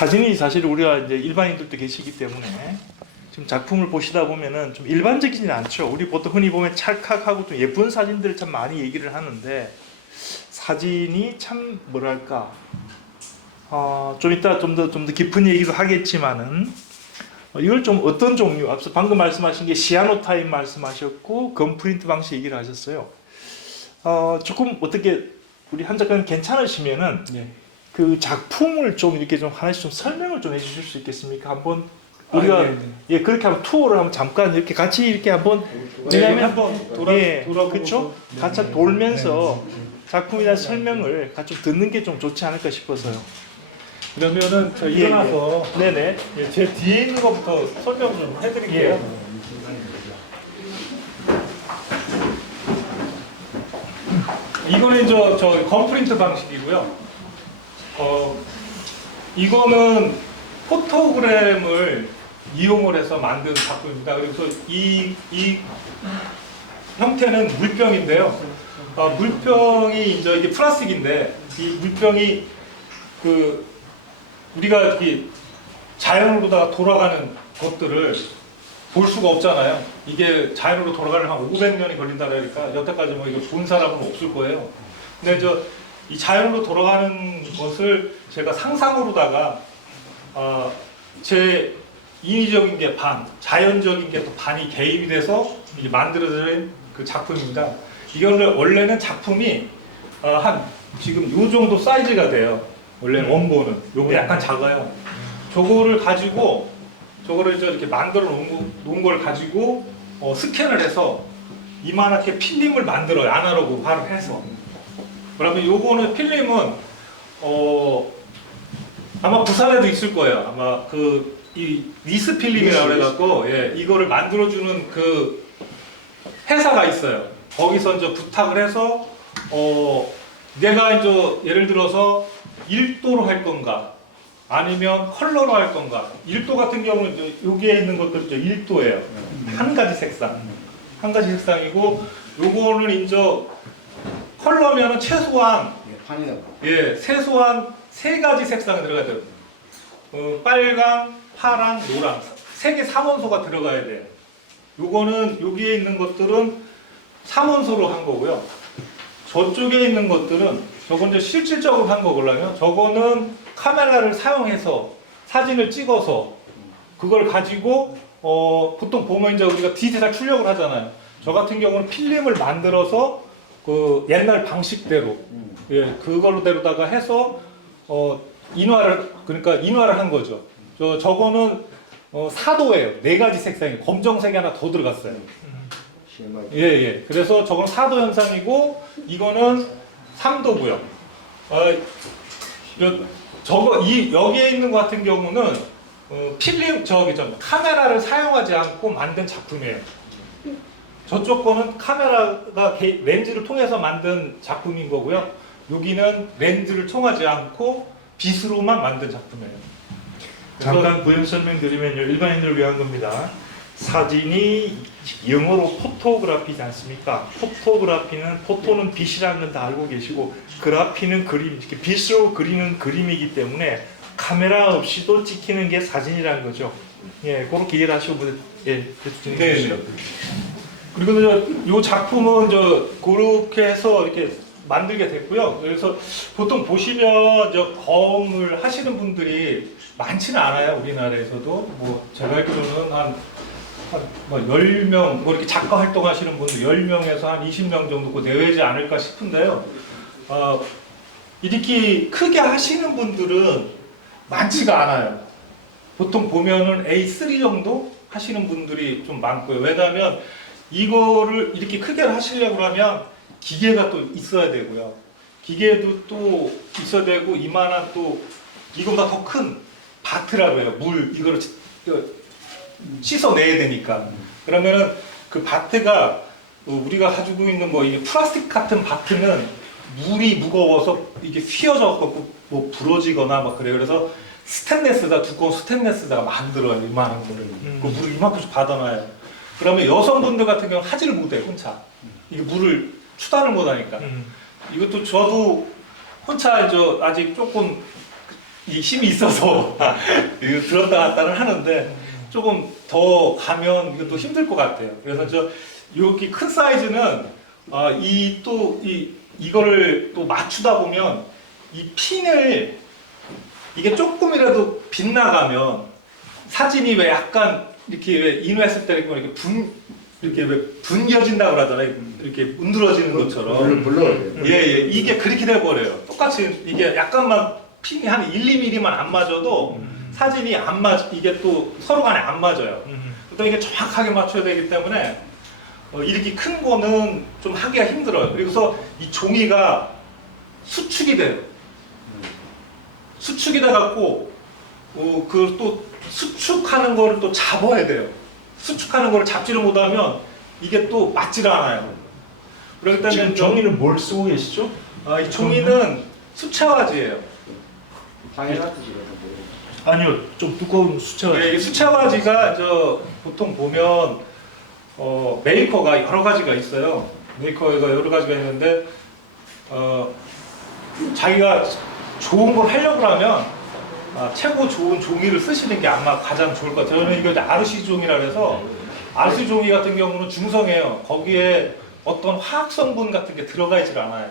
사진이 사실 우리가 이제 일반인들도 계시기 때문에 지금 작품을 보시다 보면은 좀 일반적이지는 않죠. 우리 보통 흔히 보면 찰칵하고 좀 예쁜 사진들을 참 많이 얘기를 하는데 사진이 참 뭐랄까 좀 이따 좀 더 깊은 얘기도 하겠지만은 이걸 좀 어떤 종류 앞서 방금 말씀하신 게 시아노타입 말씀하셨고 검프린트 방식 얘기를 하셨어요. 조금 어떻게 우리 한 작가님 괜찮으시면은 네. 그 작품을 좀 이렇게 좀 하나씩 좀 설명을 좀 해주실 수 있겠습니까? 한번 우리가 예 그렇게 한번 투어를 한번 잠깐 이렇게 같이 이렇게 한번 왜냐하면 한번 돌아보고 그렇죠? 같이 돌면서 작품에 대한 설명을 같이 좀 듣는 게 좀 좋지 않을까 싶어서요. 그러면은 저 일어나서 네네. 예, 제 뒤에 있는 것부터 설명 좀 해드릴게요. 이거는 저 건프린트 방식이고요. 이거는 포토그램을 이용을 해서 만든 작품입니다. 그래서 이 형태는 물병인데요. 물병이 이게 플라스틱인데 이 물병이 우리가 이렇게 자연으로다가 돌아가는 것들을 볼 수가 없잖아요. 이게 자연으로 돌아가려면 한 500년이 걸린다 그러니까 여태까지 뭐 이거 본 사람은 없을 거예요. 근데 이 자연으로 돌아가는 것을 제가 상상으로다가 제 인위적인 게 반, 자연적인 게 또 반이 개입이 돼서 이제 만들어진 그 작품입니다. 이거는 원래는 작품이 한 지금 요 정도 사이즈가 돼요. 원래 원본은 요거 약간 작아요. 저거를 가지고 저거를 이렇게 만들어 놓은 걸 가지고 스캔을 해서 이만하게 필름을 만들어요. 아날로그 바로 해서. 그러면 요거는 필름은 아마 부산에도 있을 거예요. 아마 이 위스 필름이라고 그래갖고 이거를 만들어주는 그 회사가 있어요. 거기서 이제 부탁을 해서 내가 이제 예를 들어서 1도로 할 건가 아니면 컬러로 할 건가. 1도 같은 경우는 이제 여기에 있는 것도 1도예요. 한 가지 색상. 한 가지 색상이고 요거는 이제 컬러면은 최소한 최소한 3가지 색상이 들어가야 돼요. 빨강, 파랑, 노랑 3개 3원소가 들어가야 돼요. 요거는 여기에 있는 것들은 3원소로 한 거고요. 저쪽에 있는 것들은 저건 이제 실질적으로 한 거거든요. 저거는 카메라를 사용해서 사진을 찍어서 그걸 가지고 보통 보면 이제 우리가 디지털 출력을 하잖아요. 저 같은 경우는 필름을 만들어서 그 옛날 방식대로 그걸로 대로다가 해서 인화를 한 거죠. 저거는 4도예요. 4가지 색상이 검정색이 하나 더 들어갔어요. 그래서 저건 4도 현상이고 이거는 3도고요. 여기에 있는 것 같은 경우는 필름 카메라를 사용하지 않고 만든 작품이에요. 저쪽 거는 카메라가 렌즈를 통해서 만든 작품인 거고요. 여기는 렌즈를 통하지 않고 빛으로만 만든 작품이에요. 잠깐 부연 설명드리면요. 일반인들을 위한 겁니다. 사진이 영어로 포토그래피지 않습니까? 포토그래피는 포토는 빛이라는 건 다 알고 계시고 그래피는 그림, 이렇게 빛으로 그리는 그림이기 때문에 카메라 없이도 찍히는 게 사진이라는 거죠. 그렇게 이해를 하시고 진행해 주시죠. 그리고 이 작품은 그렇게 해서 이렇게 만들게 됐고요. 그래서 보통 보시면 검을 하시는 분들이 많지는 않아요. 우리나라에서도 뭐 제가 알기로는 한 10명, 뭐 이렇게 작가 활동하시는 분들 10명에서 한 20명 정도 그 내외지 않을까 싶은데요. 이렇게 크게 하시는 분들은 많지가 않아요. 보통 보면은 A3 정도 하시는 분들이 좀 많고요. 왜냐하면 이거를 이렇게 크게 하시려고 하면 기계가 또 있어야 되고요. 기계도 또 있어야 되고 이만한 또 이거보다 더 큰 바트라고 해요. 이거를 씻어내야 되니까. 그러면은 그 바트가 우리가 가지고 있는 이 플라스틱 같은 바트는 물이 무거워서 이게 휘어져서 뭐 부러지거나 막 그래요. 그래서 두꺼운 스테인레스에다가 만들어요. 이만한 거를. 그 물을 이만큼씩 받아놔요. 그러면 여성분들 같은 경우는 하지를 못해요. 혼자. 이게 물을 추단을 못하니까. 이것도 저도 혼자 아직 조금 이 힘이 있어서 이거 들었다 놨다를 하는데 조금 더 가면 이것도 힘들 것 같아요. 그래서 저 이렇게 큰 사이즈는 이거를 또 맞추다 보면 이 핀을 이게 조금이라도 빗나가면 사진이 왜 약간 이렇게 왜 인화했을 때 이렇게 이렇게 왜 분겨진다고 그러잖아요. 이렇게 문드러지는 것처럼. 예, 이게 그렇게 돼버려요. 똑같이 이게 약간만 핀이 한 1, 2mm만 안 맞아도 사진이 안 이게 또 서로 간에 안 맞아요. 또 이게 정확하게 맞춰야 되기 때문에 이렇게 큰 거는 좀 하기가 힘들어요. 그래서 이 종이가 수축이 돼요. 수축이 돼갖고 그 또 수축하는 거를 또 잡아야 돼요. 수축하는 거를 잡지를 못하면 이게 또 맞지를 않아요. 그렇기 때문에 지금 종이는 뭘 쓰고 계시죠? 이 종이는 수채화지예요. 아니요, 좀 두꺼운 수채화. 이 수채화지가 보통 보면 메이커가 여러 가지가 있어요. 메이커가 여러 가지가 있는데 자기가 좋은 걸 하려고 하면 최고 좋은 종이를 쓰시는 게 아마 가장 좋을 것 같아요. 저는 이거 아르시 종이라 해서 아르시 종이 같은 경우는 중성이에요. 거기에 어떤 화학 성분 같은 게 들어가 있질 않아요.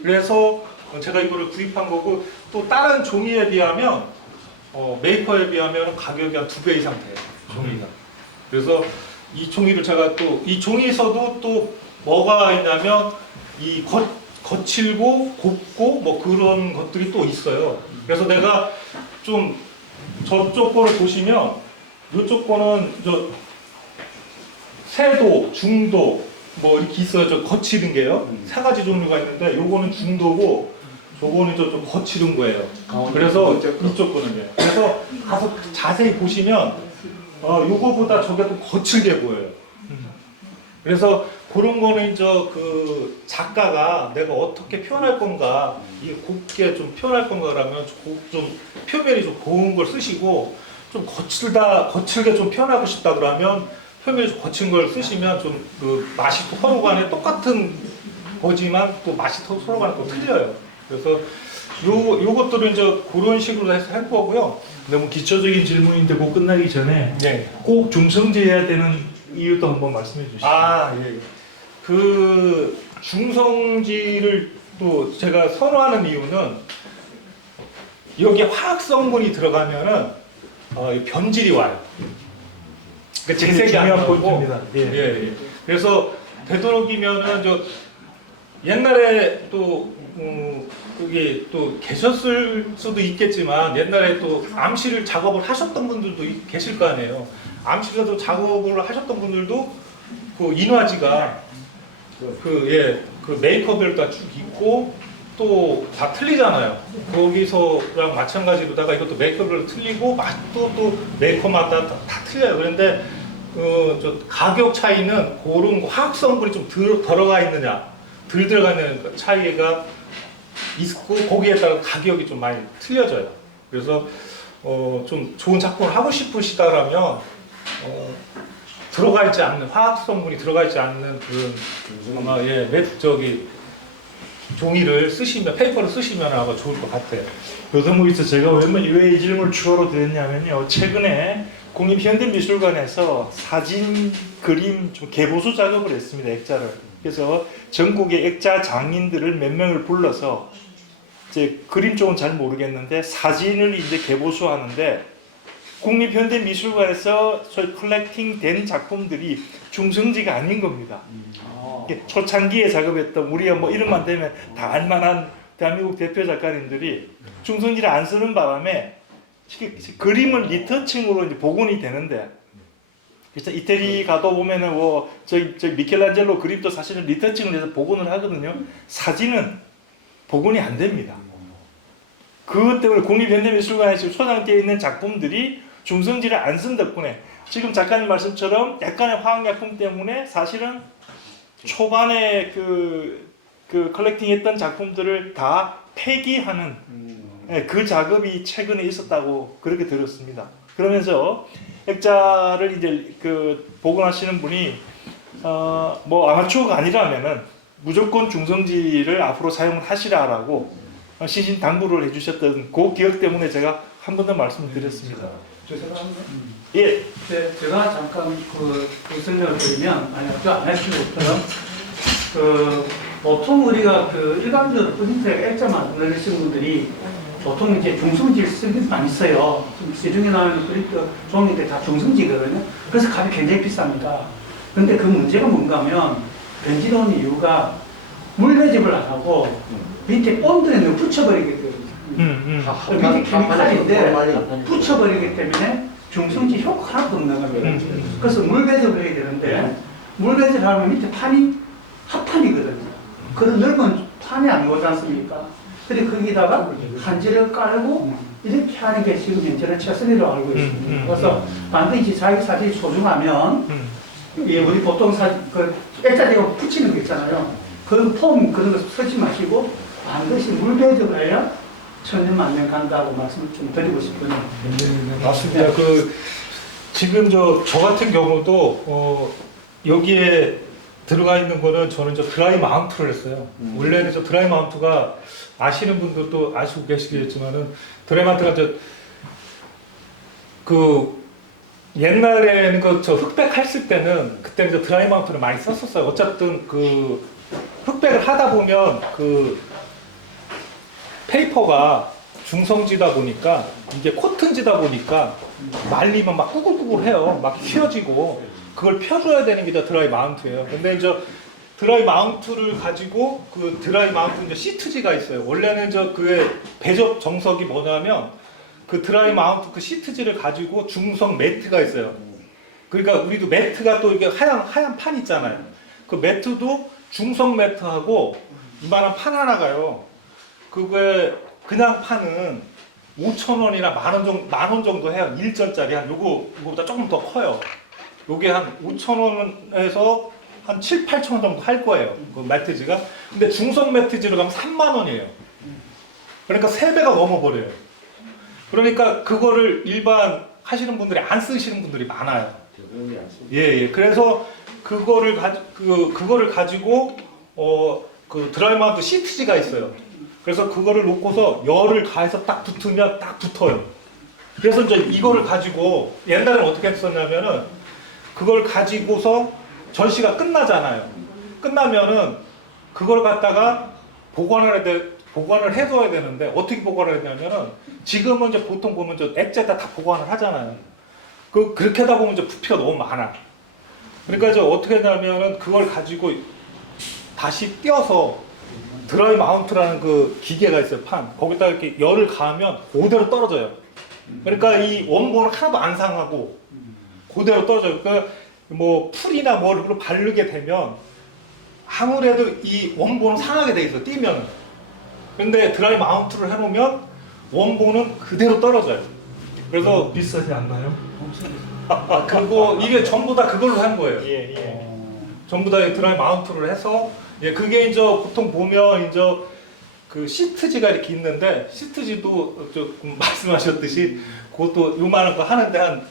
그래서 제가 이거를 구입한 거고 또 다른 종이에 비하면 메이커에 비하면 가격이 한 2배 이상 돼요. 종이가. 그래서 이 종이를 제가 또 이 종이에서도 또 뭐가 있냐면 이 거칠고 곱고 뭐 그런 것들이 또 있어요. 그래서 내가 좀 저쪽 거를 보시면 이쪽 거는 세도, 중도 뭐 이렇게 있어요. 저 거칠은 게요. 세 가지 종류가 있는데 요거는 중도고 요거는 좀 거칠은 거예요. 그래서 이쪽 거는요. 그래서 가서 자세히 보시면 요거보다 저게 좀 거칠게 보여요. 그래서 그런 거는 그 작가가 내가 어떻게 표현할 건가, 이게 곱게 좀 표현할 건가라면 좀 표면이 좀 고운 걸 쓰시고 좀 거칠게 좀 표현하고 싶다 그러면 표면이 좀 거친 걸 쓰시면 좀 그 맛이 또 서로 간에 똑같은 거지만 또 맛이 서로 간에 또 틀려요. 그래서 요것들은 이제 그런 식으로 해서 할 거고요. 너무 기초적인 질문인데 곧 끝나기 전에 네. 꼭 중성지해야 되는 이유도 한번 말씀해 주시죠. 예. 그 중성지를 또 제가 선호하는 이유는 여기에 화학 성분이 들어가면은 변질이 와요. 그러니까 재색이 안 중요한 나오고. 포인트입니다. 예. 그래서 되도록이면은 옛날에 또 그게 또 계셨을 수도 있겠지만 옛날에 또 암실 작업을 하셨던 분들도 계실 거 아니에요. 암실에서 작업을 하셨던 분들도 그 인화지가 그 메이커별 다 쭉 있고 또 다 틀리잖아요. 거기서랑 마찬가지로다가 이것도 메이커별로 틀리고 맛도 또 메이커마다 다 틀려요. 그런데 저 가격 차이는 그런 화학 성분이 좀 들어가 있느냐, 덜 들어가 있는 차이가 있고 거기에 따라 가격이 좀 많이 틀려져요. 그래서 좀 좋은 작품을 하고 싶으시다라면 들어가 있지 않는 화학 성분이 들어가 있지 않는 그런 아마 종이를 쓰시면 페이퍼를 쓰시면 아마 좋을 것 같아요. 교수님께서 제가 왜 이 질문을 추가로 드렸냐면요. 최근에 국립현대미술관에서 사진, 그림 좀 개보수 작업을 했습니다. 액자를. 그래서 전국의 액자 장인들을 몇 명을 불러서 이제 그림 쪽은 잘 모르겠는데 사진을 이제 개보수하는데 국립현대미술관에서 소위 컬렉팅 된 작품들이 중성지가 아닌 겁니다. 초창기에 작업했던 우리가 뭐 이름만 대면 다 알만한 대한민국 대표 작가님들이 중성지를 안 쓰는 바람에 그림은 리터칭으로 이제 복원이 되는데, 그래서 이태리 가도 보면은 저희 미켈란젤로 그림도 사실은 리터칭을 해서 복원을 하거든요. 사진은 복원이 안 됩니다. 그것 때문에 국립현대미술관에 지금 소장되어 있는 작품들이 중성지를 안 쓴 덕분에 지금 작가님 말씀처럼 약간의 화학약품 때문에 사실은 초반에 그 컬렉팅했던 작품들을 다 폐기하는 그 작업이 최근에 있었다고 그렇게 들었습니다. 그러면서 액자를 이제 복원하시는 분이 뭐 아마추어가 아니라면은 무조건 중성지를 앞으로 사용을 하시라라고 신신당부를 해주셨던 그 기억 때문에 제가 한 번 더 말씀을 드렸습니다. 예. 제가 잠깐 그 설명을 드리면, 아니, 안 했으면 보통 우리가 그 일반적으로 프린터에 액자 만드시는 분들이 보통 이제 중성지를 쓰는 많이 써요. 시중에 나오는 프린터 종이들 다 중성지거든요. 그래서 값이 굉장히 비쌉니다. 근데 그 문제가 뭔가 하면 변질해 온 이유가 물 배집을 안 하고 밑에 본드에 넣어 붙여버리게 되거든요. 밑에 케미칼인데 붙여버리기 때문에 중성지 효과가 하나도 없는 거예요. 그래서 물 배집을 해야 되는데 물 배집을 하면 밑에 판이 합판이거든요. 그런 넓은 판이 안 오지 않습니까? 근데 거기다가 한지를 깔고 이렇게 하는 게 지금 현재는 최선이라고 알고 있습니다. 그래서 반드시 자기 사진이 소중하면 예, 우리 보통 사진 그 액자대고 붙이는 거 있잖아요. 그런 폼 그런 거 쓰지 마시고 반드시 물 배집을 해야 천년만년 간다고 말씀을 좀 드리고 싶군요. 맞습니다. 그 지금 저 같은 경우도 여기에 들어가 있는 거는 저는 저 드라이 마운트를 했어요. 원래는 저 드라이 마운트가 아시는 분들도 아시고 계시겠지만은 드라이 마운트가 그 옛날에는 그 저 흑백 했을 때는 그때는 저 드라이 마운트를 많이 썼었어요. 어쨌든 그 흑백을 하다 보면 그 페이퍼가 중성지다 보니까 이게 코튼지다 보니까 말리면 막 꾸글꾸글해요. 막 휘어지고 그걸 펴줘야 되는 게 드라이 마운트예요. 근데 이제 드라이 마운트를 가지고 그 드라이 마운트 이제 시트지가 있어요. 원래는 저 그의 배접 정석이 뭐냐면 그 드라이 마운트 그 시트지를 가지고 중성 매트가 있어요. 그러니까 우리도 매트가 또 이게 하얀 판 있잖아요. 그 매트도 중성 매트하고 이만한 판 하나가요. 그게 그냥 판은 5,000원이나 만 원 정도 해요. 1전짜리 한 요거보다 조금 더 커요. 요게 한 5,000원에서 한 7, 8,000원 정도 할 거예요. 그 매트지가. 근데 중성 매트지로 가면 3만 원이에요. 그러니까 3배가 넘어버려요. 그러니까 그거를 일반 하시는 분들이 안 쓰시는 분들이 많아요. 예. 그래서 그거를 가지고 그 드라이 마운트 시트지가 있어요. 그래서 그거를 놓고서 열을 가해서 딱 붙으면 딱 붙어요. 그래서 이제 이거를 가지고 옛날에는 어떻게 했었냐면은 그걸 가지고서 전시가 끝나잖아요. 끝나면은 그걸 갖다가 보관을 해둬야 되는데 어떻게 보관을 했냐면은 지금은 이제 보통 보면 저 액자에다 다 보관을 하잖아요. 그렇게 하다 보면 이제 부피가 너무 많아. 그러니까 이제 어떻게 했냐면은 그걸 가지고 다시 띄어서 드라이 마운트라는 그 기계가 있어요. 판 거기다가 이렇게 열을 가하면 그대로 떨어져요. 그러니까 이 원본은 하나도 안 상하고 그대로 떨어져요. 그러니까 뭐 풀이나 뭐를 바르게 되면 아무래도 이 원본은 상하게 돼 있어. 띄면은. 근데 드라이 마운트를 해놓으면 원본은 그대로 떨어져요. 그래서 비싸지 않나요? 그리고 이게 전부 다 그걸로 한 거예요. 예. 전부 다 드라이 마운트를 해서 그게 이제 보통 보면 이제 그 시트지가 이렇게 있는데 시트지도 말씀하셨듯이 그것도 요만한 거 하는데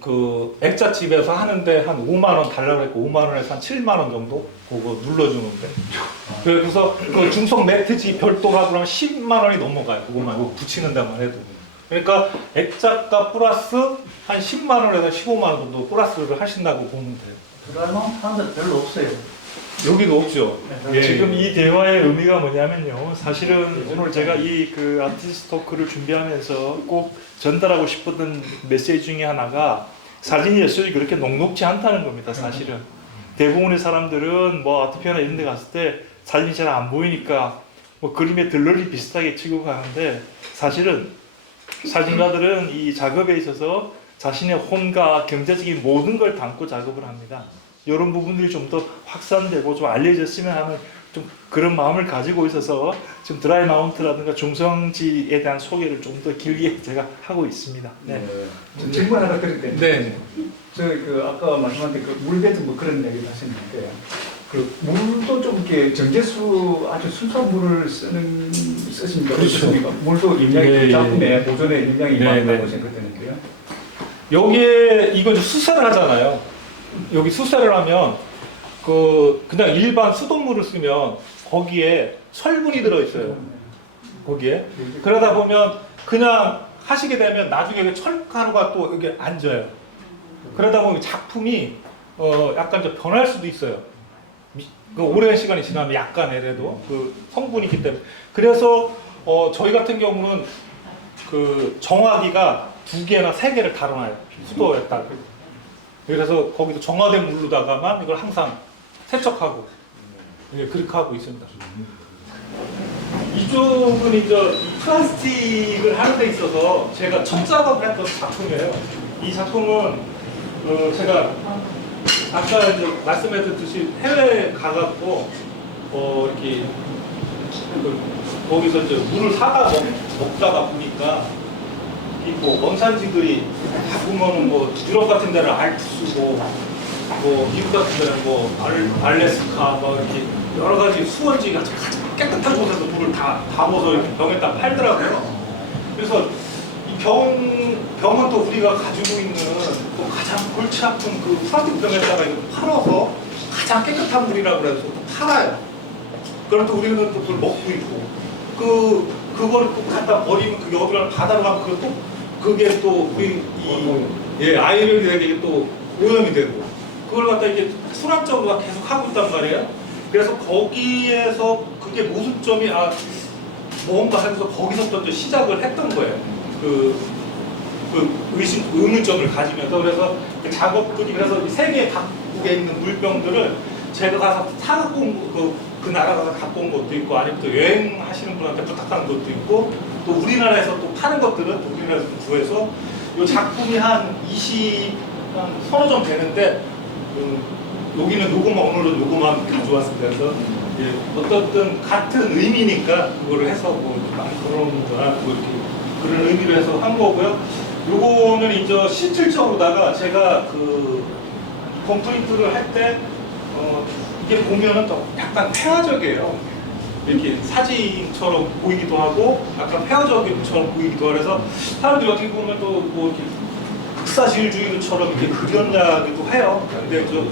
그 액자집에서 하는데 한 5만 원 달라고 했고 5만 원에서 한 7만 원 정도 그거 눌러주는데 그래서 그 중성 매트지 별도로 하고 그러면 10만 원이 넘어가요. 그것만 붙이는 데만 해도. 그러니까 액자가 플러스 한 10만 원에서 15만 원 정도 플러스를 하신다고 보면 돼요. 드라마 하는 데 별로 없어요. 여기도 없죠. 예. 지금 이 대화의 의미가 뭐냐면요. 사실은 오늘 제가 이 그 아티스트 토크를 준비하면서 꼭 전달하고 싶었던 메시지 중에 하나가 사진 예술이 그렇게 녹록지 않다는 겁니다. 사실은 대부분의 사람들은 뭐 아트페어나 이런 데 갔을 때 사진이 잘 안 보이니까 뭐 그림에 들러리 비슷하게 치고 가는데 사실은 사진가들은 이 작업에 있어서 자신의 혼과 경제적인 모든 걸 담고 작업을 합니다. 이런 부분들이 좀 더 확산되고 좀 알려졌으면 하는 좀 그런 마음을 가지고 있어서 지금 드라이 마운트라든가 중성지에 대한 소개를 좀 더 길게 제가 하고 있습니다. 네. 질문 하나 드릴게요. 네. 그 아까 말씀하신 그 물배드 뭐 그런 얘기를 하셨는데 그 물도 좀 이렇게 정제수 아주 순수한 물을 쓰십니까? 그렇죠. 어떻습니까? 물도 영향이 예, 작품에 보존에 영향이 네, 많다고 네. 생각되는데요. 여기에 이거 이제 수세를 하잖아요. 여기 수세를 하면 그냥 일반 수돗물을 쓰면 거기에 철분이 들어있어요. 거기에. 그러다 보면 그냥 하시게 되면 나중에 그 철가루가 또 이게 앉아요. 그러다 보면 작품이 약간 좀 변할 수도 있어요. 그 오랜 시간이 지나면 약간이라도 그 성분이기 때문에. 그래서 저희 같은 경우는 그 정화기가 2개나 3개를 달아놔요. 수도에다가. 그래서 거기서 정화된 물로다가만 이걸 항상 세척하고 그렇게 하고 있습니다. 이쪽은 이제 플라스틱을 하는 데 있어서 제가 첫 작업을 했던 작품이에요. 이 작품은 제가 아까 이제 말씀해드렸듯이 해외에 가갖고 이렇게 거기서 이제 물을 사다 먹다가 보니까 이 뭐 원산지들이 다 보면은 뭐 유럽 같은 데는 알프스고 뭐 미국 같은 데는 뭐 알래스카 뭐 이렇게 여러 가지 수원지가 가장 깨끗한 곳에서 물을 다 담아서 이렇게 병에다 팔더라고요. 그래서 이 병은 또 우리가 가지고 있는 또 가장 골치 아픈 그 플라스틱 병에다가 이거 팔아서 가장 깨끗한 물이라고 그래서 또 팔아요. 그럼 또 우리는 또 그걸 먹고 있고 그거를 또 갖다 버리면 그게 어디가 바다로 가면 그게 또 우리 아이들에게 또 오염이 되고 그걸 갖다 이게 순환적으로 계속 하고 있단 말이에요. 그래서 거기에서 그게 모순점이 뭔가 하면서 거기서부터 이제 시작을 했던 거예요. 의문점을 가지면서 그래서 그 작업들이 그래서 이 세계 각국에 있는 물병들을 제가 가서 사갖고 온 그 나라 가서 갖고 온 것도 있고 아니면 또 여행하시는 분한테 부탁하는 것도 있고 또 우리나라에서 또 파는 것들은 또 우리나라에서 구해서 이 작품이 한 서너 점 되는데 여기는 요거만 오늘은 요거만 가져왔습니다. 그래서 어떻든 같은 의미니까 그거를 해서 뭐 그런구나 뭐 이렇게 그런 의미로 해서 한 거고요. 요거는 이제 실질적으로다가 제가 그 컴프린트를 할 때 이게 보면은 또 약간 폐화적이에요. 이렇게 사진처럼 보이기도 하고 약간 폐화적인처럼 보이기도 하고 그래서 사람들이 어떻게 보면 또 뭐 이렇게 극사실주의처럼 이렇게 그렸냐기도 해요. 근데 좀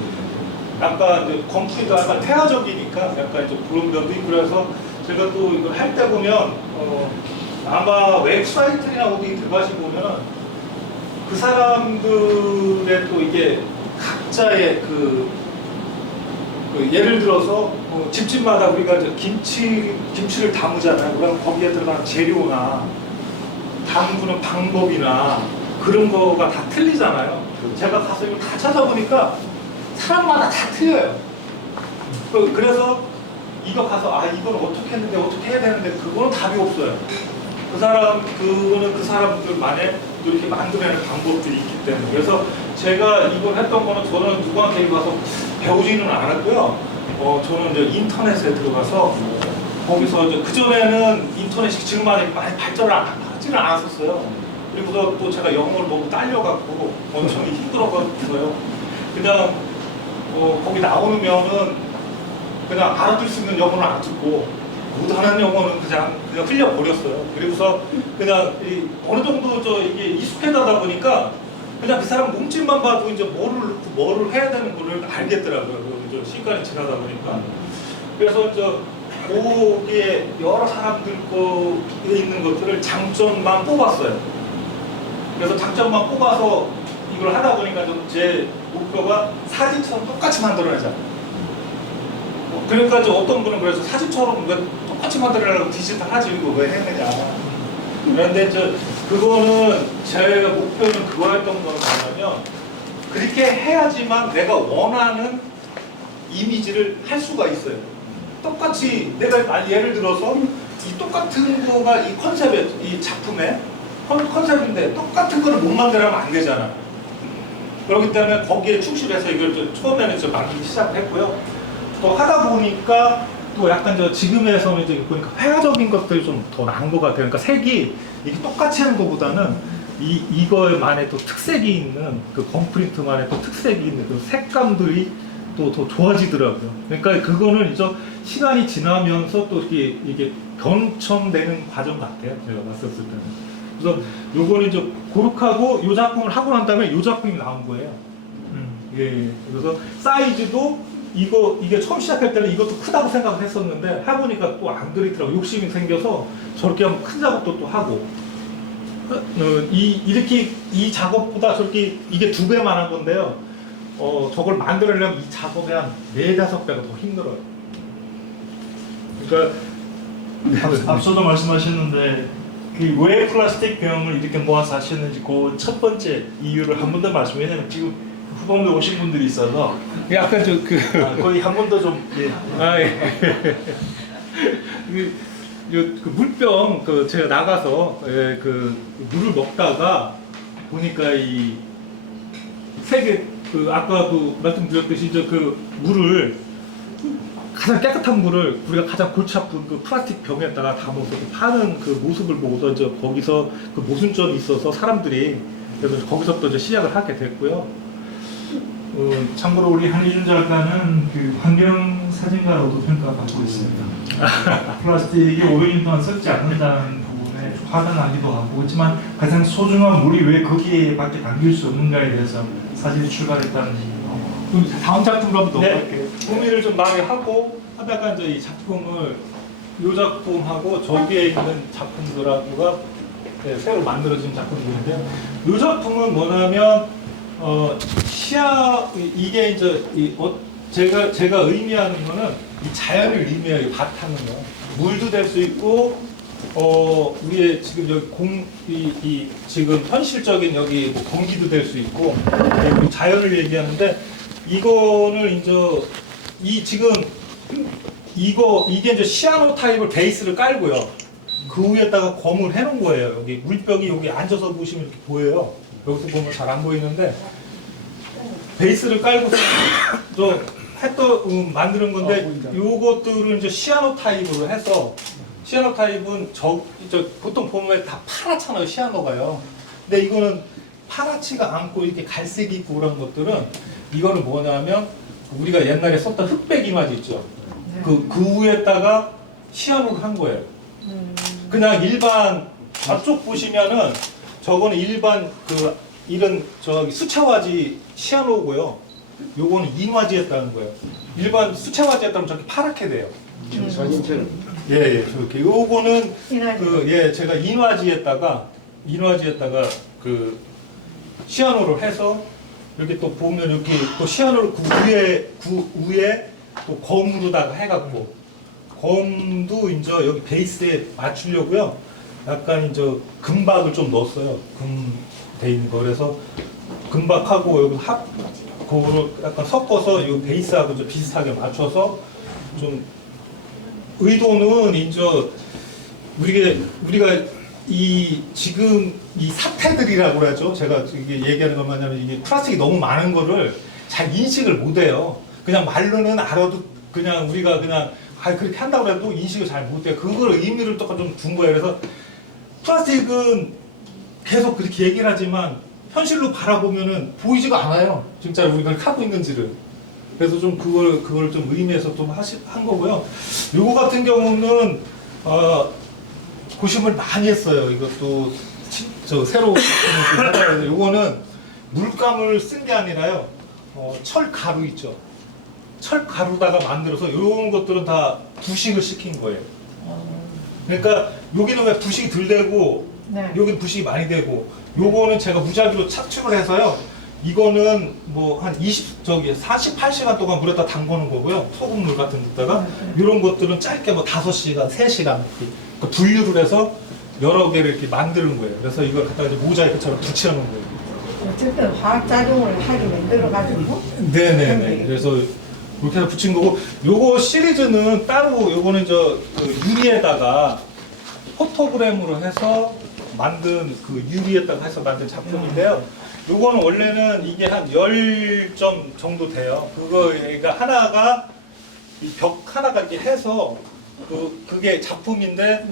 약간 이제 컴퓨터가 약간 폐화적이니까 약간 좀 그런 면도 있고 그래서 제가 또 이걸 할 때 보면 아마 웹사이트나 어디 들어가시 보면 그 사람들의 또 이게 각자의 예를 들어서 집집마다 우리가 이제 김치를 담으잖아요. 그럼 거기에 들어가는 재료나 담그는 방법이나 그런 거가 다 틀리잖아요. 제가 가서 이걸 다 찾아보니까 사람마다 다 틀려요. 그래서 이거 가서 이건 어떻게 했는데 어떻게 해야 되는데 그거는 답이 없어요. 그거는 그 사람들만의 이렇게 만들어내는 방법들이 있기 때문에 그래서 제가 이걸 했던 거는 저는 누구한테 가서 배우지는 않았고요. 저는 이제 인터넷에 들어가서 거기서 이제 그전에는 인터넷이 지금 많이 발전을 하지는 않았었어요. 그리고서 또 제가 영어를 너무 딸려갖고 엄청 힘들어가지고요. 그냥 거기 나오면은 그냥 알아들 수 있는 영어는 안 듣고 못하는 영어는 그냥 흘려버렸어요. 그리고서 그냥 어느 정도 이게 익숙해지다 보니까 그냥 그 사람 몸짓만 봐도 이제 뭐를 해야 되는 거를 알겠더라고요. 시간이 지나다 보니까. 그래서 거기에 여러 사람들 거에 있는 것들을 장점만 뽑았어요. 그래서 장점만 뽑아서 이걸 하다 보니까 좀 제 목표가 사진처럼 똑같이 만들어내자. 그러니까 어떤 분은 그래서 사진처럼 왜 똑같이 만들어내려고 디지털 하지 이거 왜 했느냐. 그런데 그거는 제 목표는 그거였던 건 뭐냐면 그렇게 해야지만 내가 원하는 이미지를 할 수가 있어요. 똑같이 내가 예를 들어서 이 똑같은 거가 이 컨셉에 이 작품의 컨셉인데 똑같은 거를 못 만들면 안 되잖아. 그렇기 때문에 거기에 충실해서 이걸 처음에는 만들기 시작했고요. 또 하다 보니까 또 약간 지금에서는 이제 보니까 회화적인 것들이 좀 더 나은 것 같아요. 그러니까 색이 이게 똑같이 하는 것보다는 이거만의 또 특색이 있는 그 컴프린트만의 또 특색이 있는 그 색감들이 또 더 좋아지더라고요. 그러니까 그거는 이제 시간이 지나면서 또 이게 경첨되는 과정 같아요. 제가 봤었을 때는. 그래서 요거는 이제 고룩하고 요 작품을 하고 난 다음에 요 작품이 나온 거예요. 예. 그래서 사이즈도 이게 처음 시작할 때는 이것도 크다고 생각을 했었는데 해보니까 또 안 그리더라고. 욕심이 생겨서 저렇게 하면 큰 작업도 또 하고. 이렇게 이 작업보다 저렇게 이게 2배만 한 건데요. 저걸 만들려면 이 작업이 한 4-5배가 더 힘들어요. 그러니까 앞서도 말씀하셨는데 그 왜 플라스틱 병을 이렇게 모아서 하셨는지 그 첫 번째 이유를 한 번 더 말씀해. 왜냐면 지금 후보에 오신 분들이 있어서 약간 거의 한 번 더 좀 그 물병 제가 나가서 그 물을 먹다가 보니까 이 세계 아까도 말씀드렸듯이 이제 그 물을 가장 깨끗한 물을 우리가 가장 골치 아픈 그 플라스틱 병에다가 담아서 파는 그 모습을 보고서 이제 거기서 그 모순점이 있어서 사람들이 그래서 거기서부터 이제 시작을 하게 됐고요. 참고로 우리 한희준 작가는 그 환경 사진가로도 평가받고 있습니다. 플라스틱이 500년 동안 썩지 않는다는 부분에 화가 나기도 하고 그렇지만 가장 소중한 물이 왜 거기에밖에 담길 수 없는가에 대해서 사진이 출발했다는 그럼 다음 작품으로 한번 네. 넘어갈게요. 고민을 좀 많이 하고 하다가 이제 이 작품을 이 작품하고 저기에 있는 작품들하고가 새로 만들어진 작품들인데요. 이 작품은 뭐냐면 이게 이제 제가 의미하는 거는 이 자연을 의미해요. 이 바탕은 물도 될 수 있고 우리의 지금 여기 지금 현실적인 여기 뭐 공기도 될 수 있고 자연을 얘기하는데 이거를 이제 지금 이게 이제 시아노 타입을 베이스를 깔고요. 그 위에다가 검을 해놓은 거예요. 여기 물병이 여기 앉아서 보시면 이렇게 보여요. 여기서 보면 잘 안 보이는데 베이스를 깔고서 만드는 건데 요것들은 이제 시아노 타입으로 해서 시아노 타입은 보통 보면 다 파랗잖아요. 시아노가요. 근데 이거는 파랗지가 않고 이렇게 갈색이 있고 그런 것들은 이거는 뭐냐면 우리가 옛날에 썼던 흑백 이마지 있죠. 그 위에다가 시아노를 한 거예요. 그냥 일반 앞쪽 보시면은 저거는 일반 이런 수채화지 시아노고요. 요거는 인화지 했다는 거예요. 일반 수채화지 했다면 저렇게 파랗게 돼요. 사진처럼. 예, 저렇게. 요거는 제가 인화지에다가 그 시아노를 해서 이렇게 또 보면 이렇게 또 시아노를 그 위에 또 검으로다가 해갖고 검도 이제 여기 베이스에 맞추려고요. 약간 이제 금박을 좀 넣었어요. 돼 있는 거. 그래서 금박하고 여기 그거를 약간 섞어서 이 베이스하고 좀 비슷하게 맞춰서 좀 의도는 이제 우리가 지금 이 사태들이라고 그러죠. 제가 이게 얘기하는 건 뭐냐면 이게 플라스틱이 너무 많은 거를 잘 인식을 못 해요. 그냥 말로는 알아도 그냥 우리가 그냥 그렇게 한다고 해도 인식을 잘 못 해요. 그걸 의미를 또 좀 둔 거예요. 그래서 플라스틱은 계속 그렇게 얘기를 하지만 현실로 바라보면은 보이지가 않아요. 진짜 우리가 하고 있는지를. 그래서 좀 그걸 좀 의미해서 좀 한 거고요. 요거 같은 경우는 고심을 많이 했어요. 이것도 새로 하다가 요거는 물감을 쓴 게 아니라요. 철 가루 있죠. 철 가루다가 만들어서 이런 것들은 다 부식을 시킨 거예요. 그러니까 여기는 왜 부식이 덜 되고 여기는 부식이 많이 되고 요거는 제가 무작위로 착축을 해서요. 이거는 뭐 한 48시간 동안 물에다 담그는 거고요. 소금물 같은 데다가 이런 것들은 짧게 뭐 5시간, 3시간 이렇게 분류를 해서 여러 개를 이렇게 만드는 거예요. 그래서 이걸 갖다가 이제 모자이크처럼 붙여놓은 거예요. 어쨌든 화학작용을 하게 만들어가지고 네네네. 그래서 이렇게 해서 붙인 거고 요거 시리즈는 따로 요거는 그 유리에다가 포토그램으로 해서 만든 유리에다가 해서 만든 작품인데요. 요거는 원래는 이게 한 10점 정도 돼요. 그러니까 하나가 이 벽 하나가 이렇게 해서 그게 작품인데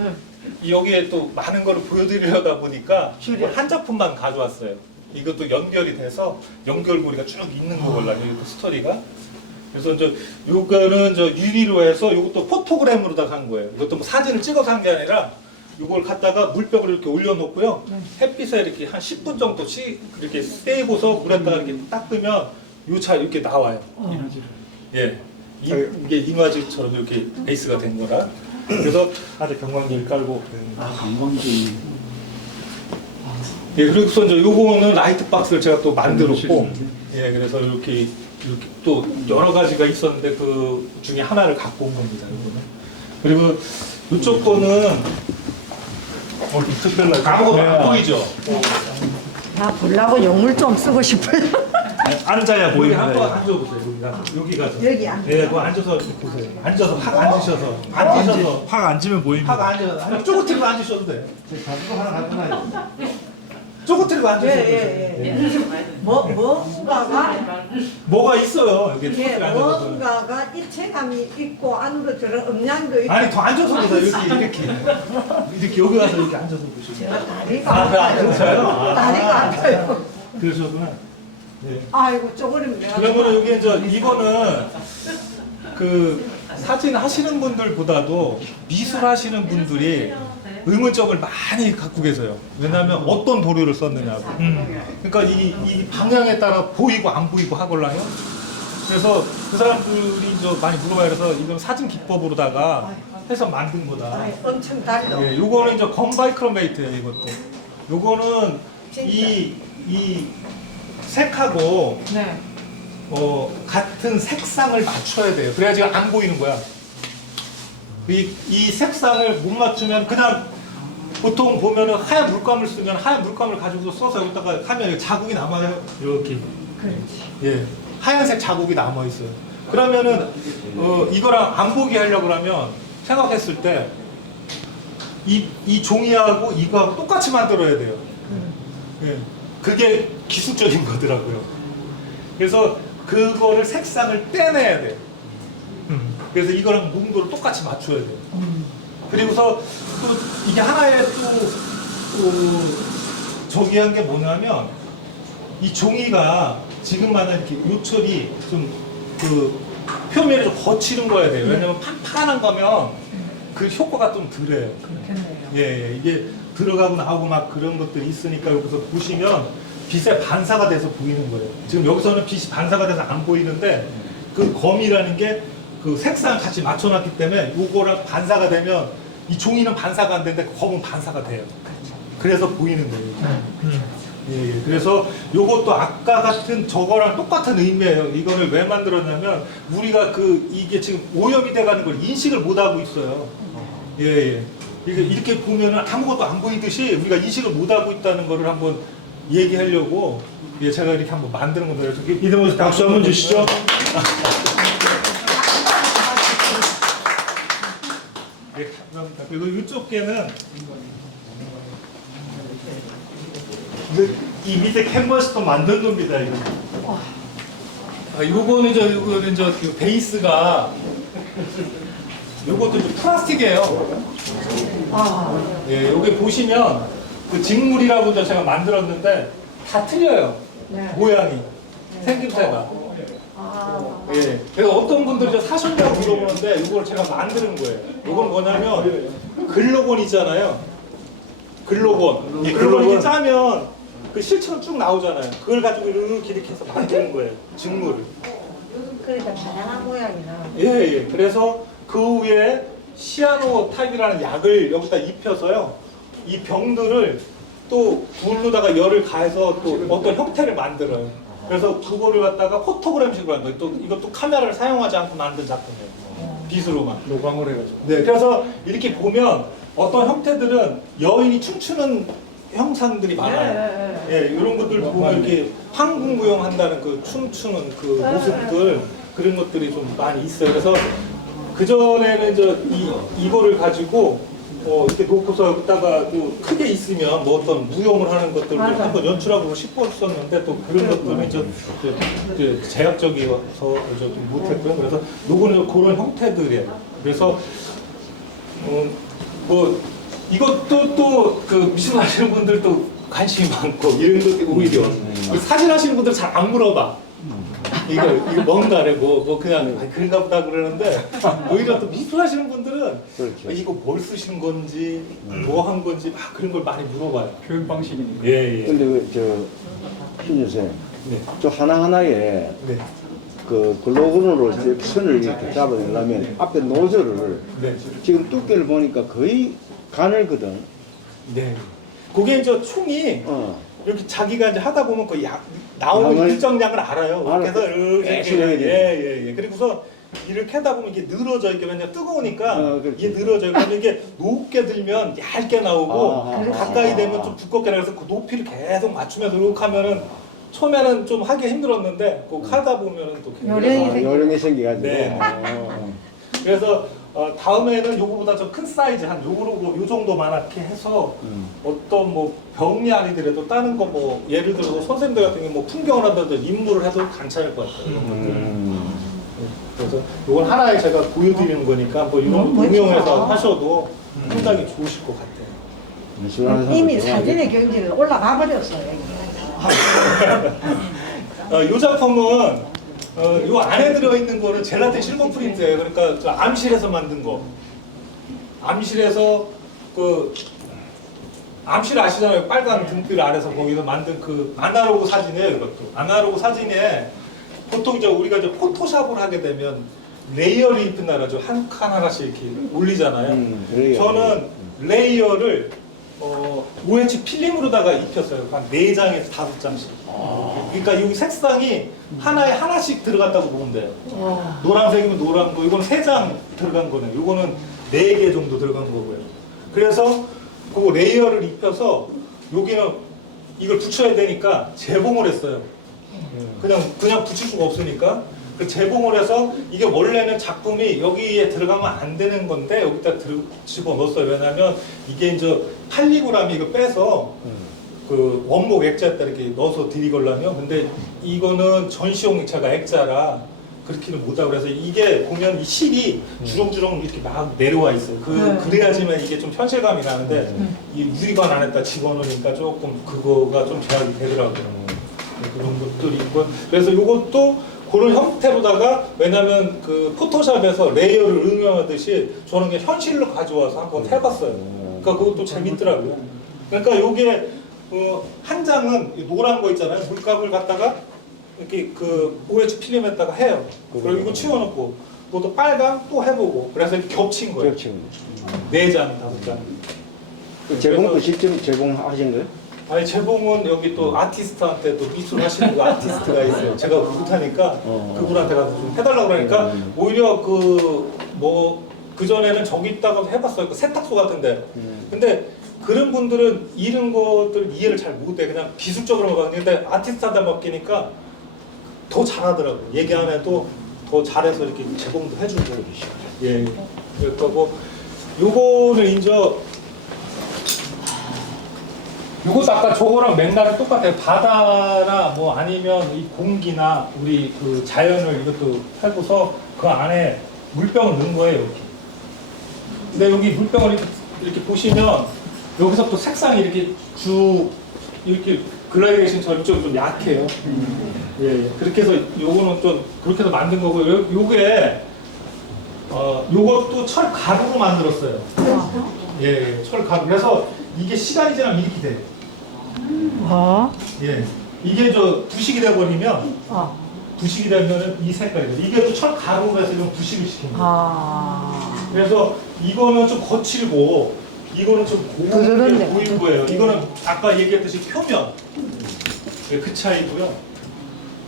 여기에 또 많은 거를 보여드리려다 보니까 한 작품만 가져왔어요. 이것도 연결이 돼서 연결고리가 쭉 있는 거걸라 이것도 스토리가. 그래서 요거는 유리로 해서 이것도 포토그램으로 다 한 거예요. 이것도 뭐 사진을 찍어서 한 게 아니라 이걸 갖다가 물병을 이렇게 올려놓고요. 햇빛에 이렇게 한 10분 정도씩 이렇게 떼고서 물에다가 이렇게 닦으면 요 차 이렇게 나와요. 예. 이게 이마지처럼 이렇게 베이스가 된 거라. 그래서 아주 경광기를 깔고. 관광지. 예, 그리고서 이제 요거는 라이트 박스를 제가 또 만들었고, 예, 그래서 이렇게 또 여러 가지가 있었는데 그 중에 하나를 갖고 온 겁니다. 요거는. 그리고 이쪽 거는 특별하게 아무것도 안 보이죠? 다 보려고 용물 좀 쓰고 싶어요. 앉아야 여기 보입니다. 한번 이거. 앉아보세요. 여기 가서. 여기 앉아. 네, 그거 앉아서 보세요. 앉아서 확 앉으셔서. 앉으셔서. 확 앉으면 보입니다. 확 앉아서. 아니, 쪼그리고 앉으셔도 돼요. 쪼그리고 앉으셔도 돼요. 네. 뭐가 있어요. 이게 쪼그리고 앉아서. 뭔가가 입체감이 있고 안으로 들어 음량도 있고. 아니, 더 앉아서 보세요. 이렇게. 이렇게 여기 가서 이렇게 앉아서 보시면. 다리가 아, 아파요. 그렇죠. 다리가 아파요. 그러셨구나. 네. 아이고 쪼그리면 내가. 그러면은 여기 이거는 그 사진 하시는 분들보다도 미술 하시는 분들이 의문점을 많이 갖고 계세요. 왜냐하면 어떤 도료를 썼느냐고. 그러니까 이 방향에 따라 보이고 안 보이고 하걸라요. 그래서 그 사람들이 많이 물어봐요. 그래서 이건 사진 기법으로다가 해서 만든 거다. 아이, 엄청 달려. 예, 요거는 이제 건바이크로메이트예요. 이것도. 요거는 이 색하고 네. 같은 색상을 맞춰야 돼요. 그래야지 안 보이는 거야. 이 색상을 못 맞추면 그냥 보통 보면은 하얀 물감을 쓰면 하얀 물감을 가지고 써서 여기다가 하면 자국이 남아요. 이렇게. 그렇지. 예. 하얀색 자국이 남아 있어요. 그러면은 이거랑 안 보게 하려고 그러면 생각했을 때 이 종이하고 이거하고 똑같이 만들어야 돼요. 예. 그게 기술적인 거더라고요. 그래서 그거를 색상을 떼내야 돼요. 그래서 이거랑 농도를 똑같이 맞춰야 돼요. 그리고서 또 이게 하나의 또 저기한 게 뭐냐면 이 종이가 지금마다 이렇게 요철이 좀 그 표면이 좀 거칠은 거야 돼요. 왜냐면 판판한 거면 그 효과가 좀 덜해요. 그렇겠네요. 예, 이게 들어가고 나오고 막 그런 것들이 있으니까 여기서 보시면 빛에 반사가 돼서 보이는 거예요. 지금 여기서는 빛이 반사가 돼서 안 보이는데 그 검이라는 게 그 색상 같이 맞춰놨기 때문에 요거랑 반사가 되면 이 종이는 반사가 안 되는데 검은 반사가 돼요. 그래서 보이는 거예요. 예. 그래서 요것도 아까 같은 저거랑 똑같은 의미예요. 이거를 왜 만들었냐면 우리가 이게 지금 오염이 돼가는 걸 인식을 못 하고 있어요. 예. 이렇게 보면은 아무것도 안 보이듯이 우리가 인식을 못 하고 있다는 거를 한번 얘기하려고 제가 이렇게 한번 만드는 겁니다. 이동훈 박수 한번 주시죠. 네, 감사합니다. 그리고 이쪽 개는 이 밑에 캔버스도 만든 겁니다. 이거. 요거는 그 베이스가 요것도 플라스틱이에요. 예, 여기 보시면 그 직물이라고 제가 만들었는데 다 틀려요. 네. 모양이 생김새가. 예. 그래서 어떤 분들이 사셨냐고 물어보는데 이걸 제가 만드는 거예요. 이건 뭐냐면 글로본 있잖아요. 글로본. 이 글로본 이렇게 짜면 그 실처럼 쭉 나오잖아요. 그걸 가지고 이렇게 해서 만드는 거예요. 직물을. 그러니까 다양한 모양이나. 예. 그래서 그 위에 시아노 타입이라는 약을 여기다 입혀서요. 이 병들을 또 불로다가 열을 가해서 또 어떤 형태를 만들어요. 그래서 그거를 갖다가 포토그램식으로 한다. 또 이것도 카메라를 사용하지 않고 만든 작품이에요. 빛으로만. 노광을 해가지고. 네. 그래서 이렇게 보면 어떤 형태들은 여인이 춤추는 형상들이 많아요. 예, 이런 것들 보면 이렇게 황궁무용한다는 그 춤추는 그 모습들 그런 것들이 좀 많이 있어요. 그래서 그 전에는 이거를 가지고 이렇게 놓고서 여기다가 또 크게 있으면 뭐 어떤 무용을 하는 것들을 한번 연출하고 싶었었는데 또 그런 것들은 이제 제약적이어서 좀 못했고요. 그래서 요거는 그런 형태들이에요. 그래서 뭐 이것도 또 그 미술 하시는 분들도 관심이 많고 이런 것들 오히려 사진 하시는 분들 잘 안 물어봐. 이거 뭔가래 뭐 그냥 그런가 보다 그러는데 오히려 또 미술 하시는 분들은 이거 뭘 쓰신 건지 뭐 한 건지 막 그런 걸 많이 물어봐요. 교육 방식이니까. 예. 근데 신 선생, 네. 저 하나하나에 네. 그 글로건으로 선을 이렇게 잡아내려면 앞에 노즐을 네. 지금 두께를 보니까 거의 가늘거든. 네. 그게 이제 총이 이렇게 자기가 이제 하다 보면 그 나오는 양을- 일정 양을 알아요. 알아. 그래서 이렇게 계속 해야 돼. 예. 그리고서 이렇게 하다 보면 이게 늘어져 이게 왜냐 뜨거우니까 그렇지. 이게 늘어져요. 그러면 이게 높게 들면 얇게 나오고 아, 가까이 되면 좀 두껍게 나서 그 높이를 계속 맞추면서 이렇게 하면은 처음에는 좀 하기 힘들었는데 그 하다 보면은 또 요령이 요령이 생겨가지고. 네. 그래서 다음에는 요거보다 좀 큰 사이즈 한 요 정도만하게 해서 어떤 뭐 병이 아니더라도 다른 거 뭐 예를 들어서 선생님들 같은 경우 뭐 풍경을 하더라도 인물을 해도 괜찮을 것 같아요. 이런 것들. 그래서 이건 하나에 제가 보여드리는 거니까 뭐 이런 응용해서 하셔도 상당히 좋으실 것 같아요. 이미 사진의 경지는 올라가 버렸어요. 이 작품은 요 안에 들어있는 거는 젤라틴 실버 프린트예요. 그러니까 저 암실에서 만든 거. 암실에서 그 암실 아시잖아요. 빨간 등불 아래서 거기서 만든 그 아날로그 사진이에요. 이것도 아날로그 사진에 보통 이제 우리가 이제 포토샵을 하게 되면 레이어를 입힌다라죠. 한 칸 하나씩 이렇게 올리잖아요. 레이어. 저는 레이어를 OH 필름으로다가 입혔어요. 한 4장에서 5장씩. 그러니까 여기 색상이 하나에 하나씩 들어갔다고 보면 돼요. 노란색이면 노란 거, 이거는 3장 들어간 거네요. 이거는 4개 정도 들어간 거고요. 그래서 그 레이어를 입혀서 여기는 이걸 붙여야 되니까 재봉을 했어요. 그냥 붙일 수가 없으니까. 그 재봉을 해서 이게 원래는 작품이 여기에 들어가면 안 되는 건데 여기다 집어넣었어요. 왜냐면 이게 이제 팔리그람이 이거 빼서 그 원목 액자에다 이렇게 넣어서 드리걸라면 근데 이거는 전시용 액자가 액자라 그렇게는 못하고 그래서 이게 보면 이 실이 주렁주렁 이렇게 막 내려와 있어요. 그래야지만 이게 좀 현실감이 나는데 이 유리관 안에다 집어넣으니까 조금 그거가 좀 제약이 되더라고요. 그런 것들이 있고 그래서 이것도 그런 형태로다가 왜냐면 그 포토샵에서 레이어를 응용하듯이 저는 그냥 현실로 가져와서 한번 해봤어요. 그러니까 그것도 재밌더라고요. 그러니까 요게 한 장은 노란 거 있잖아요. 물감을 갖다가 이렇게 그 OH 필름에다가 해요. 그리고 이거 치워놓고 또 빨강 또 해보고 그래서 이렇게 겹친 거예요. 겹친 4장, 5장. 그 재봉도 직접 제공하신 거예요? 아니 재봉은 여기 또 아티스트한테 또 미술 하시는 그 아티스트가 있어요. 제가 못하니까 그분한테 가서 좀 해달라고 그러니까 오히려 그 전에는 저기 있다가 해봤어요. 그 세탁소 같은데. 근데 그런 분들은 이런 것들 이해를 잘 못해. 그냥 기술적으로만 가는데 근데 아티스트한테 맡기니까 더 잘하더라고. 얘기 안 해도 더 잘해서 이렇게 제공도 해주고. 예. 그러니까 뭐 요거는 이제 이것도 아까 저거랑 맥락이 똑같아요. 바다나 뭐 아니면 이 공기나 우리 그 자연을 이것도 하고서 그 안에 물병을 넣은 거예요. 이렇게. 근데 여기 물병을 이렇게 보시면 여기서 또 색상이 이렇게 이렇게 글라데이션처럼 이쪽이 좀 약해요. 예, 그렇게 해서 요거는 좀 그렇게 해서 만든 거고요. 요게 요것도 철 가루로 만들었어요. 예, 철 가루. 그래서 이게 시간이 지나면 이렇게 돼요. 예, 이게 부식이 돼버리면 부식이 되면 이 색깔이 돼요. 이게 또 철 가루로 해서 이런 부식을 시킵니다. 그래서 이거는 좀 거칠고 이거는 좀 고급게 보일 거예요. 이거는 아까 얘기했듯이 표면 예, 그 차이고요.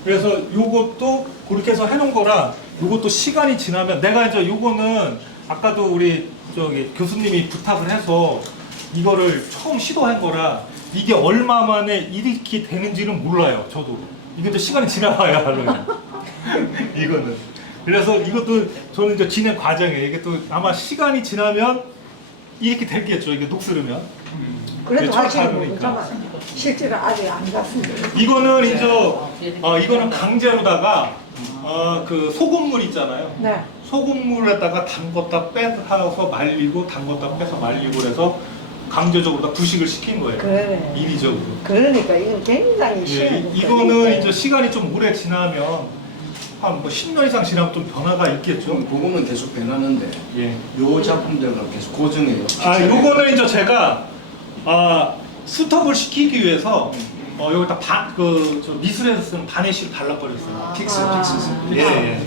그래서 요것도 그렇게 해서 해놓은 거라 요것도 시간이 지나면 내가 이제 요거는 아까도 우리 교수님이 부탁을 해서 이거를 처음 시도한 거라 이게 얼마 만에 이렇게 되는지는 몰라요. 저도 이게 또 시간이 지나봐야 알아요. 이거는 그래서 이것도 저는 이제 진행 과정이에요. 이게 또 아마 시간이 지나면 이렇게 되겠죠. 이게 녹슬으면 그래도 철 확실히 가루니까. 모르잖아요. 실제로 아직 안 갔습니다. 이거는 이제 이거는 강제로다가 그 소금물 있잖아요. 네. 소금물에다가 담궜다 빼서 말리고 담궜다 빼서 말리고 그래서 강제적으로 다 부식을 시킨 거예요. 그래. 이리적으로. 그러니까 이건 굉장히 예, 시간이 이거는 이제 시간이 좀 오래 지나면 한 뭐 10년 이상 지나면 좀 변화가 있겠죠. 좀 부분은 계속 변하는데 예. 요 작품들은 계속 고정해요. 요거는 이제 제가 수톱을 시키기 위해서 여기다 저 미술에서 쓰는 바네쉬를 발라버렸어요. 픽스. 예.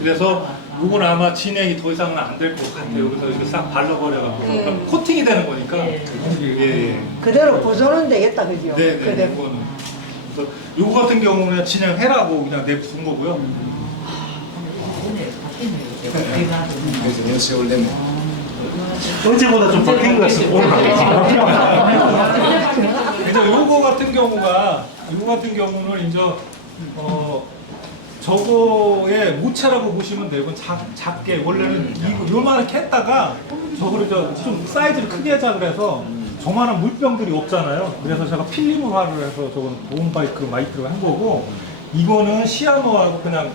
그래서 이건 아마 진행이 더 이상은 안 될 것 같아요. 그래서 이렇게 싹 발라버려갖고 그럼 코팅이 되는 거니까. 예. 그대로 보존은 되겠다, 그죠? 네, 그대로. 이거는. 그래서 요거 같은 경우는 진행해라고 그냥 내준 거고요. 그래서 몇 세월 되면 어제보다 좀 바뀐 것 같습니다. 그래서 요거 같은 경우는 이제 저거의 모차라고 보시면 돼요. 이건 작게 원래는 요만하게 했다가 저거를 좀 사이즈를 크게 하자 그래서 저만한 물병들이 없잖아요. 그래서 제가 필름화를 해서 저건 몬바이크 마이트를 한 거고 이거는 시아노하고 그냥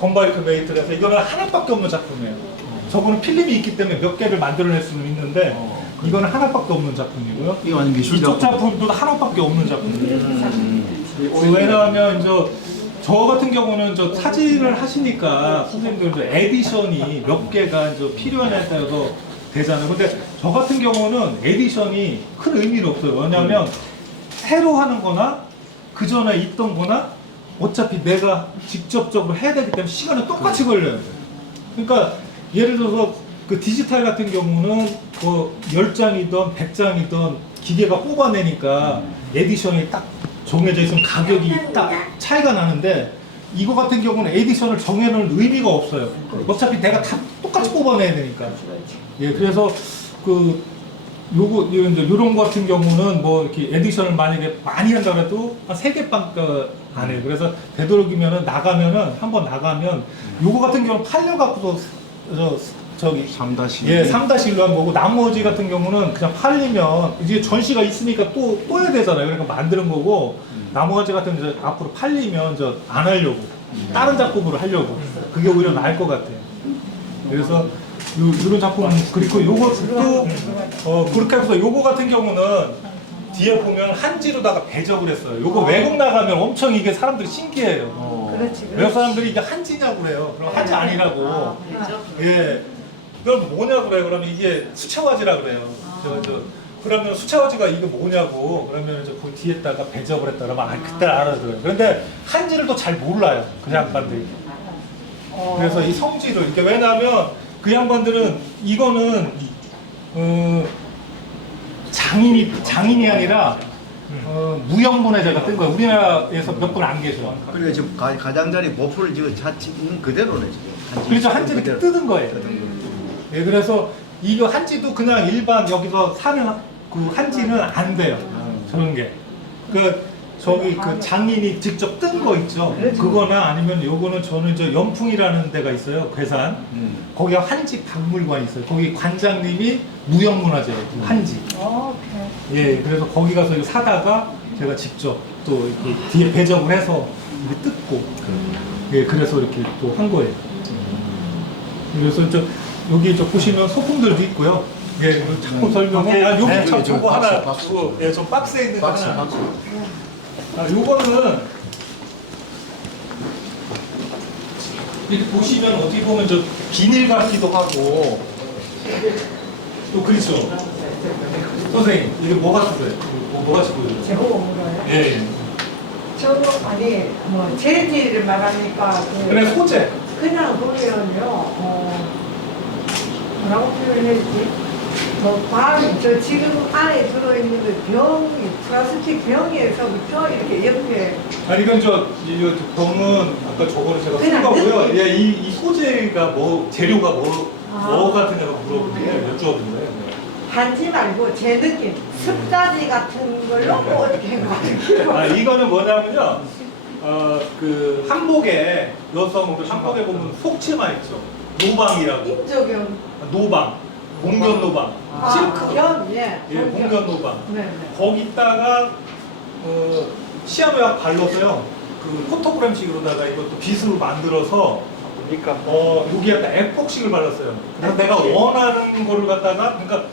건바이크 메이트를 해서 이거는 하나밖에 없는 작품이에요. 저거는 필름이 있기 때문에 몇 개를 만들어낼 수는 있는데 이거는 하나밖에 없는 작품이고요. 이거 완전 미술 이쪽 작품도 하나밖에 없는 작품이에요. 왜냐하면 이제 저 같은 경우는 저 사진을 하시니까 선생님들 에디션이 몇 개가 이제 필요하냐에 따라서 되잖아요. 근데 저 같은 경우는 에디션이 큰 의미는 없어요. 왜냐하면 새로 하는 거나 그 전에 있던 거나 어차피 내가 직접적으로 해야 되기 때문에 시간은 똑같이 걸려요. 그러니까 예를 들어서 그 디지털 같은 경우는 그 10장이든 100장이든 기계가 뽑아내니까 에디션이 딱 정해져 있으면 가격이 딱 차이가 나는데 이거 같은 경우는 에디션을 정해놓을 의미가 없어요. 어차피 내가 다 똑같이 뽑아내야 되니까. 예, 그래서 요런 거 같은 경우는 뭐 이렇게 에디션을 만약에 많이 한다고 해도 한 3개밖에 안 해요. 그래서 되도록이면은 한번 나가면 요거 같은 경우는 팔려갖고도 저기 3다시. 예, 3-1로 한 거고 나머지 같은 경우는 그냥 팔리면 이제 전시가 있으니까 또 해야 되잖아요. 그러니까 만드는 거고 나머지 같은 경우 앞으로 팔리면 안 하려고 다른 작품으로 하려고 그게 오히려 나을 것 같아요. 그래서 이런 작품 그리고 요것도 그렇게 해서 요거 같은 경우는 뒤에 보면 한지로다가 배적을 했어요. 요거 외국 나가면 엄청 이게 사람들이 신기해요. 그렇지. 외국 사람들이 이게 한지냐고 그래요. 그럼 한지 아니라고. 예. 그럼 뭐냐고 그래요. 그러면 이게 수채화지라 그래요. 그러면 수채화지가 이게 뭐냐고. 그러면 그 뒤에다가 배적을 했다 그러면 그때 알아들어요. 그런데 한지를 또 잘 몰라요. 그 양반들이. 그래서 이 성질을 이렇게 왜냐하면 그 양반들은 이거는 장인이 아니라 무형문화재가 뜬 거예요. 우리나라에서 몇 분 안 계셔. 그리고 지금 가장자리 모프를 지금 있는 그대로네 지금. 그래서 한지를 이렇게 뜯은 거예요. 예, 그래서 이거 한지도 그냥 일반 여기서 사는 그 한지는 안 돼요. 저런 게. 저기 그 장인이 직접 뜬 거 있죠. 그거나 아니면 요거는 저는 연풍이라는 데가 있어요. 괴산. 거기 한지 박물관이 있어요. 거기 관장님이 무형문화재예요. 한지. 예, 그래서 거기 가서 이거 사다가 제가 직접 또 이렇게 뒤에 배적을 해서 이렇게 뜯고. 예, 그래서 이렇게 또 한 거예요. 그래서 여기 보시면 소품들도 있고요. 예, 그 작품 설명에 여기 참 저거 하나 주고, 예, 저 박스에 있는 거 하나. 요거는 이렇게 보시면 어떻게 보면 비닐 같기도 하고 또 그렇죠. 선생님 이게 뭐 같으세요? 뭐 하시고요? 제보고 물어요? 예. 저도 아니 뭐 재질을 말하니까 그래 소재. 그냥 보면요 뭐라고 표현했지? 저 지금 안에 들어있는 그 병이 플라스틱 병에서부터 이렇게 옆에 아니 이건 이 병은 아까 저거를 제가 쓴 거고요. 예, 이 소재가 재료가 뭐 같은냐고 물어보는데 여쭤보는 거예요. 한지 말고 제 느낌 습자지 같은 걸로 뭐 어떻게 말해요? 이거는 뭐냐면요. 그 한복에 여성들 한복에 보면 속치마 있죠. 노방이라고. 인조경 노방, 봉견 노방, 실크. 예. 봉견 노방. 네. 거기다가 시아노약 발라서요. 그 포토그램식으로다가 이것도 빗으로 만들어서 그러니까 여기 약간 에폭식을 발랐어요. 그래서 내가 원하는 거를 갖다가 그러니까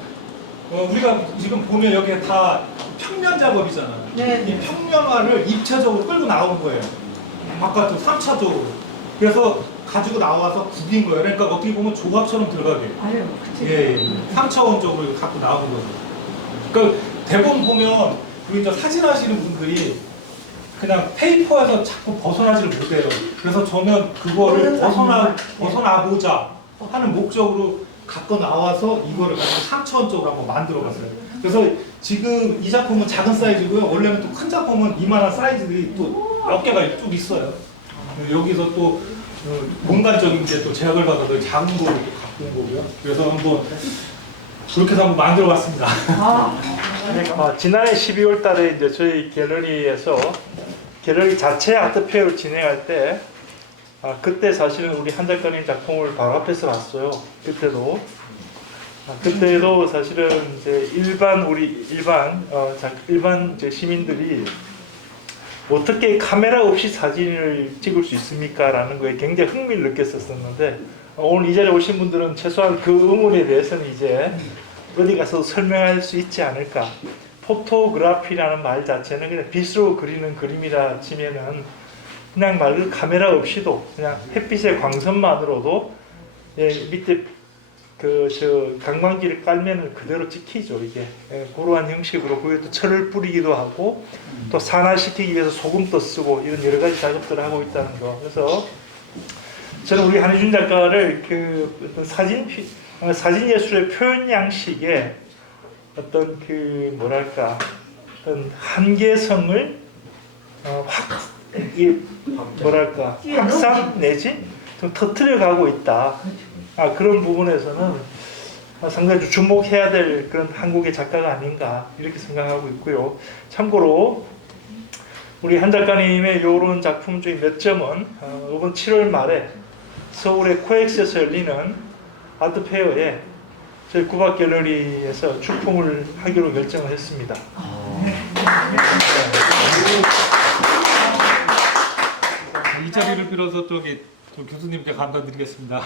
우리가 지금 보면 여기에 다 평면 작업이잖아. 네. 이 평면화를 입체적으로 끌고 나온 거예요. 바깥으로 3차적으로. 그래서 가지고 나와서 구긴 거예요. 그러니까 어떻게 보면 조각처럼 들어가게. 아유, 그치. 예, 3차원적으로 갖고 나오는 거죠. 그러니까 대본 보면 그리고 이제 사진 하시는 분들이 그냥 페이퍼에서 자꾸 벗어나지를 못해요. 그래서 저는 그거를 벗어나보자 하는 목적으로 갖고 나와서 이거를 가지고 3차원 쪽으로 한번 만들어 봤어요. 그래서 지금 이 작품은 작은 사이즈고요. 원래는 또 큰 작품은 이만한 사이즈들이 또 몇 개가 쭉 있어요. 여기서 또 공간적인 게 또 제약을 받아서 작은 거로 또 갖고 온 거고요. 그래서 한번 그렇게 해서 한번 만들어 봤습니다. 지난해 12월 달에 이제 저희 갤러리에서 갤러리 자체 아트페어를 진행할 때 그때 사실은 우리 한 작가님 작품을 바로 앞에서 봤어요. 그때도 사실은 이제 일반 이제 시민들이 어떻게 카메라 없이 사진을 찍을 수 있습니까? 라는 거에 굉장히 흥미를 느꼈었는데 오늘 이 자리에 오신 분들은 최소한 그 의문에 대해서는 이제 어디 가서 설명할 수 있지 않을까. 포토그래피라는 말 자체는 그냥 빗으로 그리는 그림이라 치면은 그냥 말로 카메라 없이도 그냥 햇빛의 광선만으로도 밑에 강광기를 깔면은 그대로 찍히죠. 이게 그러한 형식으로 그것도 철을 뿌리기도 하고 또 산화시키기 위해서 소금도 쓰고 이런 여러 가지 작업들을 하고 있다는 거. 그래서 저는 우리 한희준 작가를 어떤 사진 예술의 표현 양식에 어떤 어떤 한계성을 확산 내지 좀 터뜨려 가고 있다. 그런 부분에서는 상당히 좀 주목해야 될 그런 한국의 작가가 아닌가 이렇게 생각하고 있고요. 참고로 우리 한 작가님의 이런 작품 중에 몇 점은 이번 7월 말에 서울의 코엑스에서 열리는 아트페어에 저희 구박 갤러리에서 출품을 하기로 결정을 했습니다. 이 자리를 빌어서 교수님께 감사드리겠습니다.